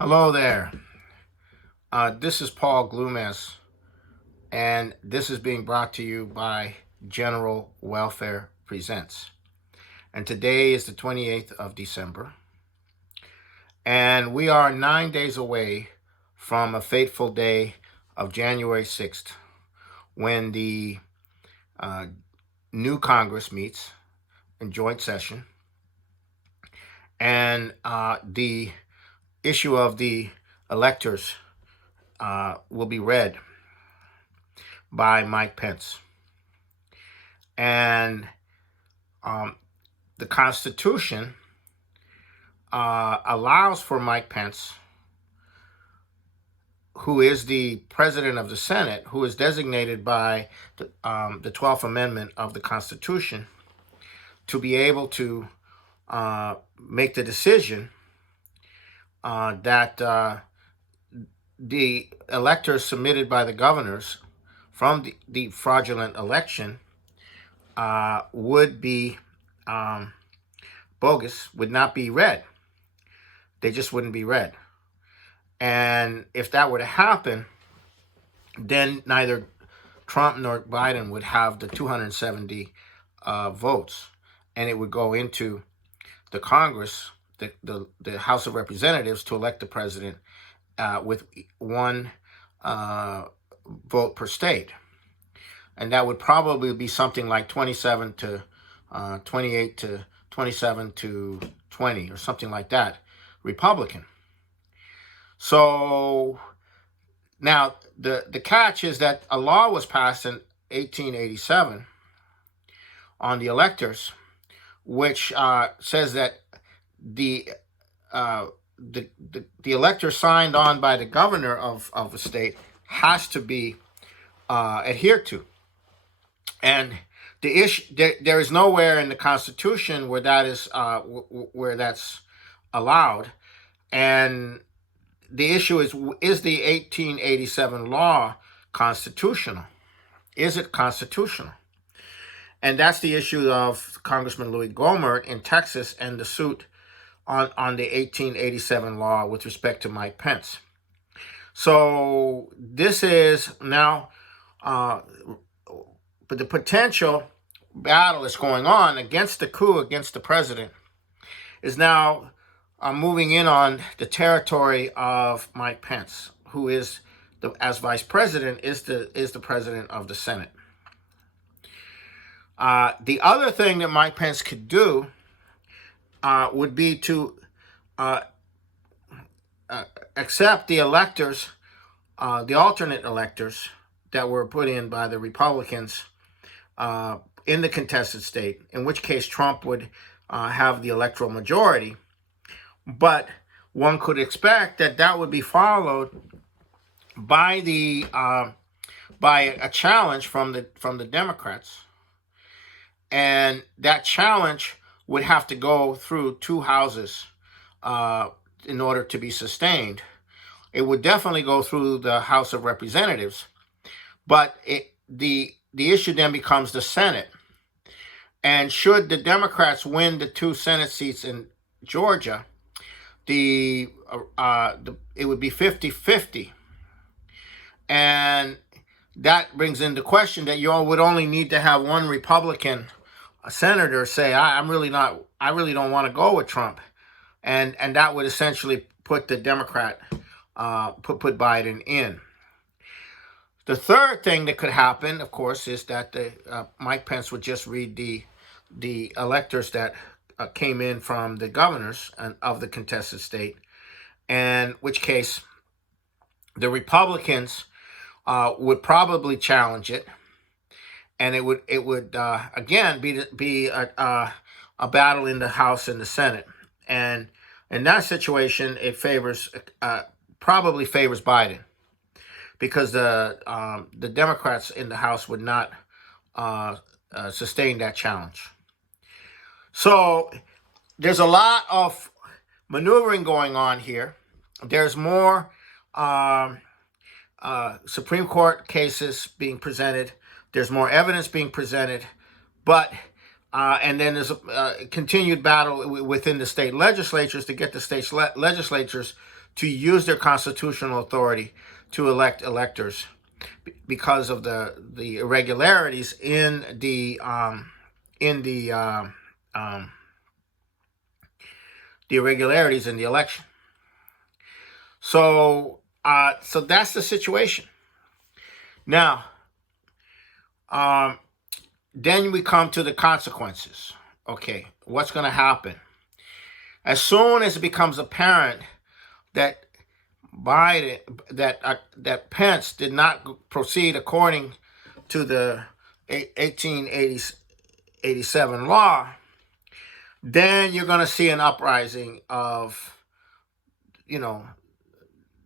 Hello there. This is Paul Glumaz, and this is being brought to you by General Welfare Presents. And today is the 28th of December, and we are 9 days away from a fateful day of January 6th, when the new Congress meets in joint session, and the issue of the electors will be read by Mike Pence. And the Constitution allows for Mike Pence, who is the president of the Senate, who is designated by the 12th Amendment of the Constitution, to be able to make the decision that the electors submitted by the governors from the fraudulent election would be bogus, would not be read. They just wouldn't be read. And if that were to happen, then neither Trump nor Biden would have the 270 votes, and it would go into the Congress, the House of Representatives, to elect the president with one vote per state. And that would probably be something like 27 to 28 to 27 to 20 or something like that, Republican. So now the catch is that a law was passed in 1887 on the electors, which says that the elector signed on by the governor of a state has to be adhered to. And the issue, there is nowhere in the Constitution where that is where that's allowed. And the issue is the 1887 law constitutional? Is it constitutional? And that's the issue of Congressman Louis Gohmert in Texas and the suit on the 1887 law with respect to Mike Pence. So this is now, but the potential battle that's going on against the coup against the president is now moving in on the territory of Mike Pence, who is, as vice president, is the president of the Senate. The other thing that Mike Pence could do would be to accept the electors, the alternate electors that were put in by the Republicans in the contested state, in which case Trump would have the electoral majority. But one could expect that that would be followed by by a challenge from the Democrats, and that challenge would have to go through two houses in order to be sustained. It would definitely go through the House of Representatives, but the issue then becomes the Senate. And should the Democrats win the two Senate seats in Georgia, it would be 50-50. And that brings into question that you would only need to have one Republican senator say, I really don't want to go with Trump. And that would essentially put the Democrat, put Biden in. The third thing that could happen, of course, is that Mike Pence would just read the electors that came in from the governors of the contested state, in which case the Republicans would probably challenge it, and it would again be a battle in the House and the Senate. And in that situation, it probably favors Biden, because the Democrats in the House would not sustain that challenge. So there's a lot of maneuvering going on here. There's more Supreme Court cases being presented. There's more evidence being presented, but and then there's a continued battle within the state legislatures to get the state legislatures to use their constitutional authority to elect electors because of the irregularities in the irregularities in the election. So so that's the situation. Now, then we come to the consequences. Okay, what's going to happen? As soon as it becomes apparent that that Pence did not proceed according to the 1887 law, then you're going to see an uprising of,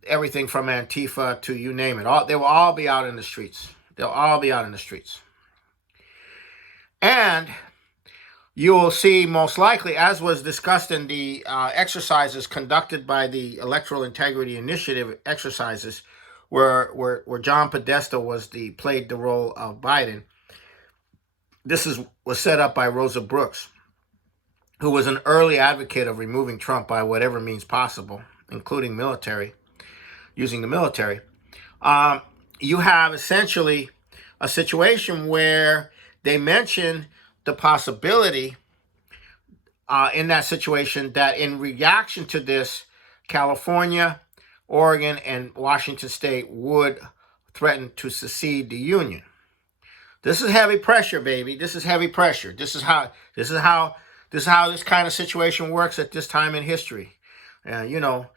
everything from Antifa to you name it. They will all be out in the streets. They'll all be out in the streets. And you will see, most likely, as was discussed in the exercises conducted by the Electoral Integrity Initiative exercises, where John Podesta played the role of Biden. This was set up by Rosa Brooks, who was an early advocate of removing Trump by whatever means possible, including using the military. You have essentially a situation where they mention the possibility in that situation that in reaction to this, California, Oregon, and Washington State would threaten to secede the Union. This is heavy pressure, baby. This is heavy pressure. This is how this kind of situation works at this time in history. The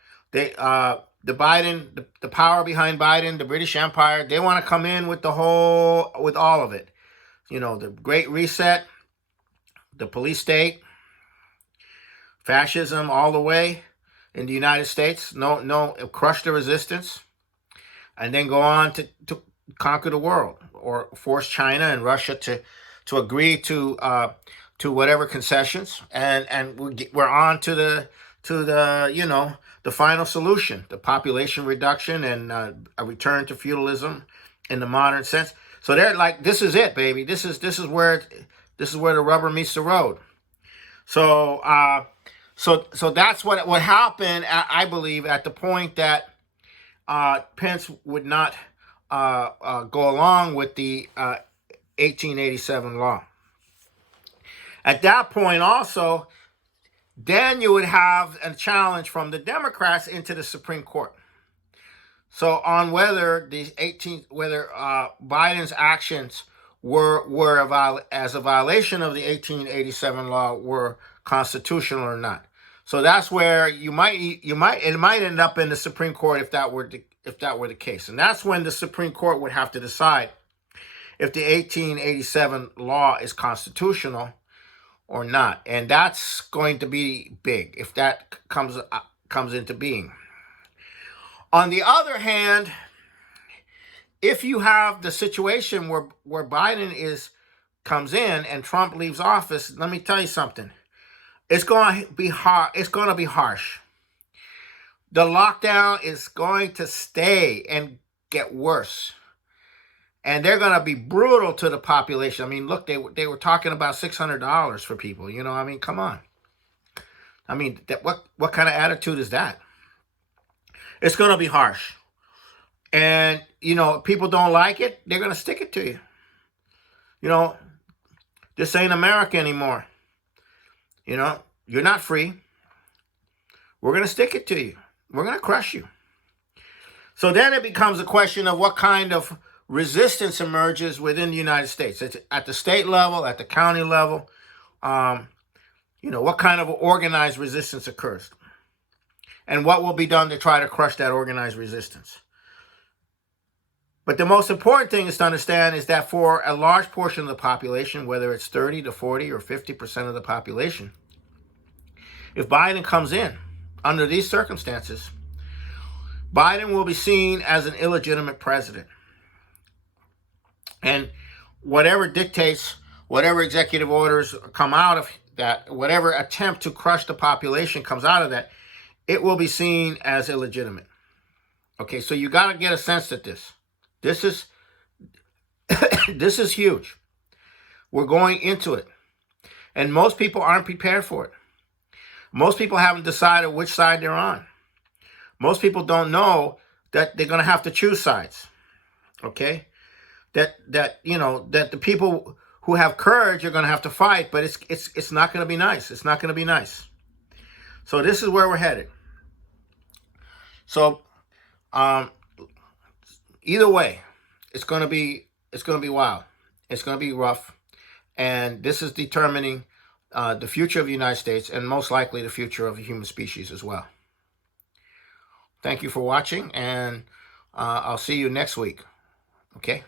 power behind Biden, the British Empire, they want to come in with all of it. The Great Reset, the police state, fascism all the way in the United States. No, crush the resistance, and then go on to conquer the world, or force China and Russia to agree to whatever concessions, and we're on to the final solution, the population reduction and a return to feudalism in the modern sense. So they're like, this is it, baby. This is where the rubber meets the road. So so that's what happened. I believe at the point that Pence would not go along with the 1887 law. At that point, also, then you would have a challenge from the Democrats into the Supreme Court. So on whether Biden's actions were as a violation of the 1887 law were constitutional or not. So that's where it might end up in the Supreme Court if that were the case. And that's when the Supreme Court would have to decide if the 1887 law is constitutional or not. And that's going to be big if that comes into being. On the other hand, if you have the situation where Biden comes in and Trump leaves office, let me tell you something. It's going to be hard. It's going to be harsh. The lockdown is going to stay and get worse. And they're going to be brutal to the population. I mean, look, they were talking about $600 for people. Come on. I mean, what kind of attitude is that? It's going to be harsh. And, people don't like it, they're going to stick it to you. This ain't America anymore. You're not free. We're going to stick it to you. We're going to crush you. So then it becomes a question of what kind of resistance emerges within the United States. It's at the state level, at the county level. What kind of organized resistance occurs. And what will be done to try to crush that organized resistance. But the most important thing is to understand is that for a large portion of the population, whether it's 30 to 40 or 50% of the population, if Biden comes in under these circumstances, Biden will be seen as an illegitimate president. And whatever dictates, whatever executive orders come out of that, whatever attempt to crush the population comes out of that, it will be seen as illegitimate. Okay, so you got to get a sense that this is this is huge. We're going into it. And most people aren't prepared for it. Most people haven't decided which side they're on. Most people don't know that they're going to have to choose sides. Okay, that you know that the people who have courage are going to have to fight, but it's not going to be nice. It's not going to be nice. So this is where we're headed. So either way, it's going to be wild. It's going to be rough, and this is determining the future of the United States and most likely the future of the human species as well. Thank you for watching, and I'll see you next week. Okay.